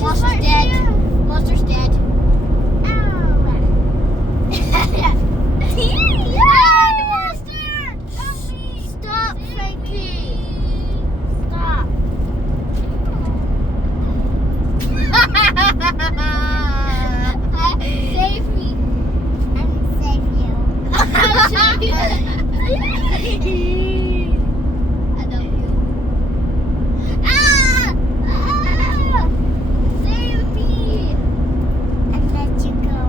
Monster's dead. Monster's dead. Stop, Frankie. Stop. Save me. I'm gonna save you. I'll save you. I love you. Save me. And let you go.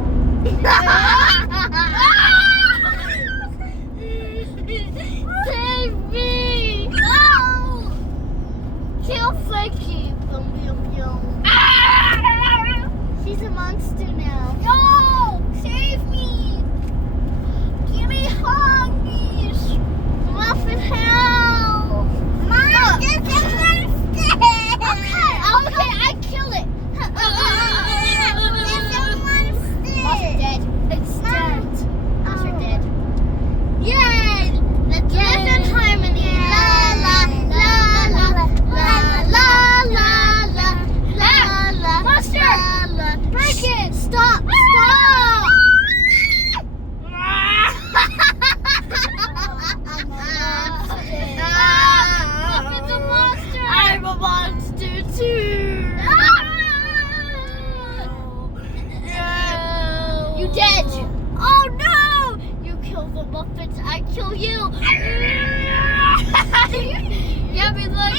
Save me. No. Kill Frankie. She's a monster now. No! Save me! Give me huggies! Muffin help! Monster's a monster! Okay, I kill it. It's a monster! Monster dead. It's dead. Monster dead. Yay! Let's live in harmony. La la la la la la la la la la. Monster! Break it! Stop! Stop! It's a monster! I'm a monster too! You dead! Oh no! You killed the muffins, I kill you! Yeah, but look!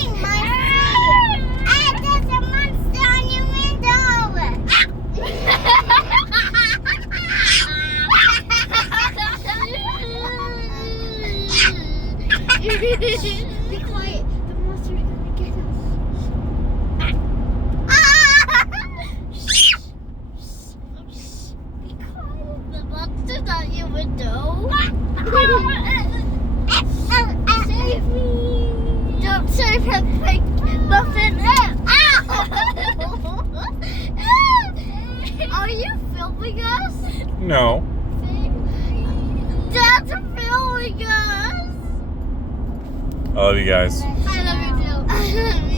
There's a monster on your window! Be quiet. The monster's gonna get us. Be quiet. The monster's on your window. Save me. Don't save him, fake muffin. Are you filming us? No. Dad's filming us. I love you guys. I love you too.